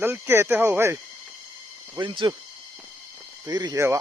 lal ke te ho hei win chu tui ri hewa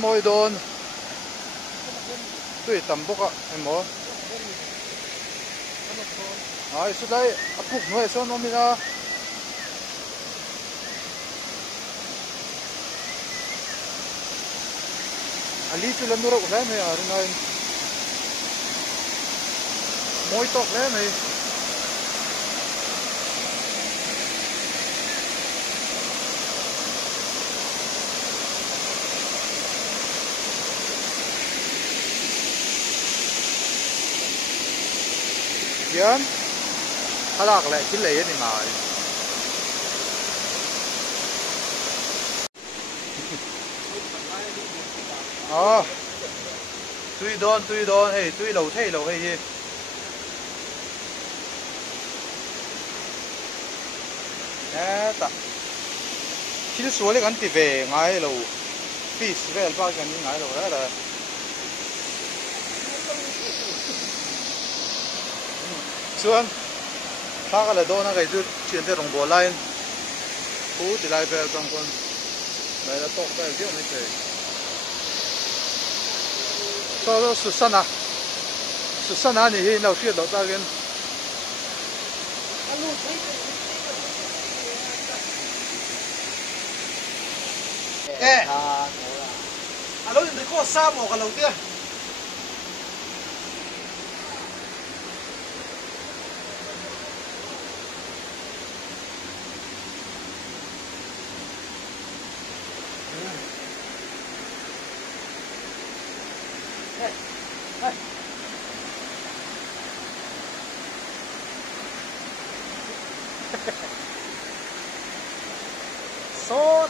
moi don tui tam boka emo ai su dai apuk noi so no mina ali tu lan nuro lai me ar ngai moi tok lai me Yan, halak lại cái lệ này mà. Tui đòn, hey, tui lầu hey. Nè, ta. Khi số lấy cái gì về ngay lầu, fish về bao cái ngay lầu đó là. Xuân, ta cái là đâu nó cái chút chuyện thế đồng bộ line, cú thì lại về trong con, này là tốt cái kiểu này thế. Sau sụt sân à, thì nào xuyên đâu ta cái. Alo, đừng có xa một cái đầu tiên. Số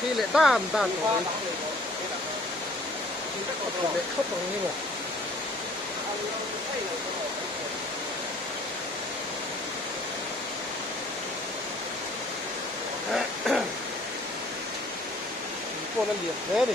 khi lại đan rồi lại khóc bằng như vậy con nó liền thế đi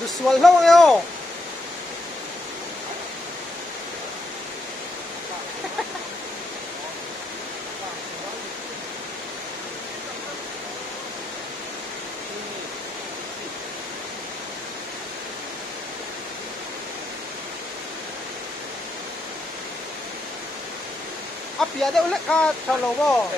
được xuân lâu rồi áp bia đâu lấy cả cho lâu vô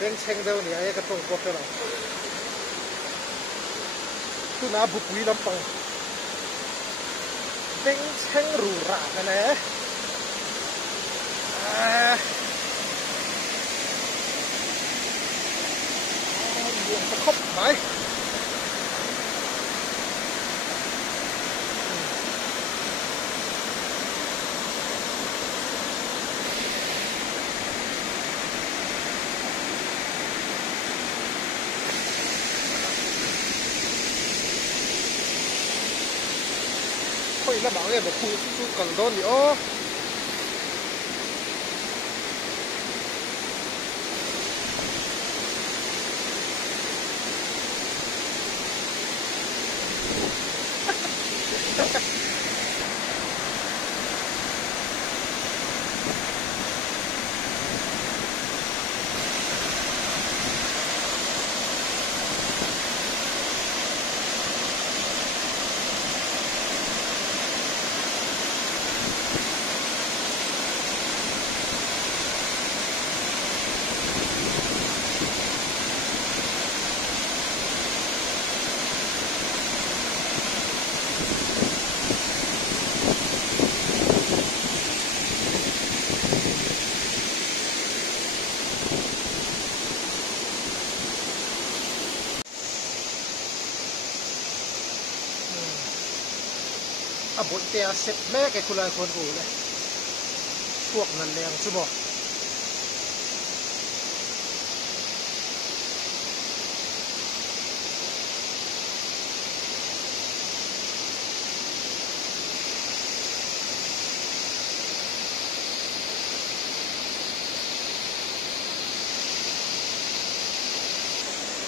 bên xem đâu này ai cái trong quốc cái nào tu na bục quý lắm bằng bên xem rủ rả cái này khóc đấy thôi là bảo em một khu cần đón nữa bột tè xếp mẹ cái khu lại con cũ này thuộc nần đèn chứ bộ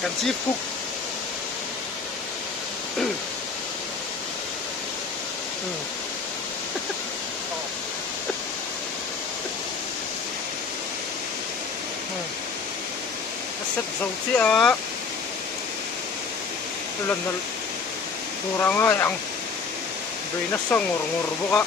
cần chief cook xếp dầu chia lần kurang yang vì nó sang ngor ngor buka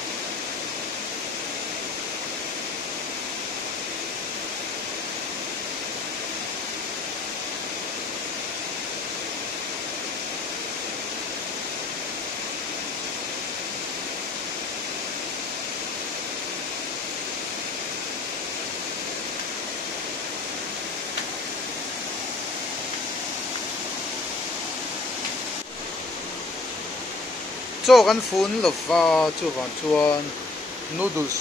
cho gan phun lo va chu van chuan noodles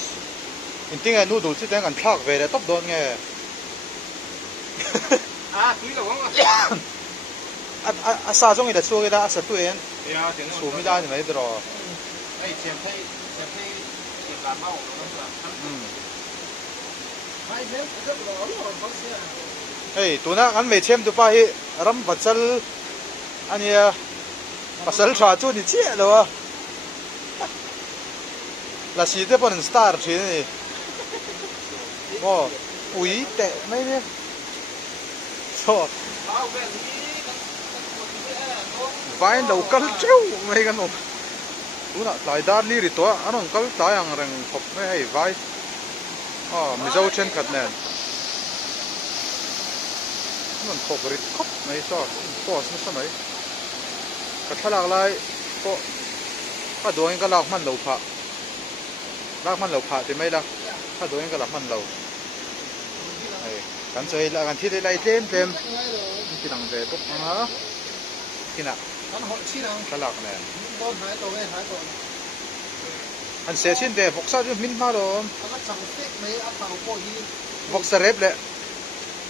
in tinga noodles ti tang kan thak ve le top don nge túi là quăng a sa jong ida chu ge da sa tu en ya tiếng su mi da ni mai dro ai chém thấy tiền làm mau hai thế rất là lớn bác sĩ hey tuna kan me chem tu pa hi ram bachal ania pasal tha chu ni che lo la si te pon star thi ni mo ui te mai ne so vai local treu mai kan om tuna lai dar li ri to anon kal ta yang reng khop mai hai vai mi zo chen khat nenมันขบริดคบไม่ชอบก็สมัยกระทะหลากหลายก็โดนก็ลากมันเหลาผ่าลากมันเหลาผ่าจะไม่ละถ้าโดนก็ลากมันเหลาไอ้กันใจละกันที่ได้ไล่เต็มที่หลังเด็กปุ๊บที่น่ะกระลากเนี่ยอันเสียชิ้นเดียวพกซาจุมินมาโดนพกสเร็บเลย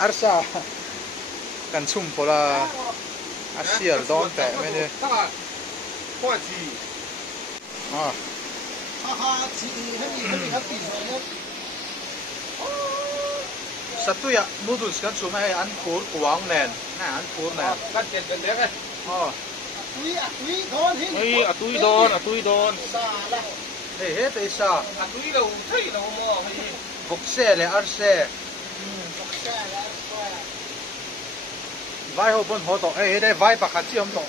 อาร์ซ่ากันชุ่มพอละอาเซียร์ดอนแต่ไม่เนี่ยพ่อจีสัตว์ตัวยนูดูสกันชุ่มให้อันปูร์กวางแน่นน่าอันปูร์แน่นกันเจ็ดเป็นเด็กเลยตุ้ยโดนเฮ้ยไปซาตุ้ยเราใช่เราโม่บกเซ่เลยอาร์เซ่vai hộp bún hộp to, đây vai bạc hạt chiêm to.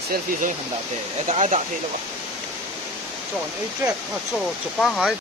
selfie rồi không đạt thế, ai đạt thế đâu. Chọn A Jack, chọn chụp băng ấy.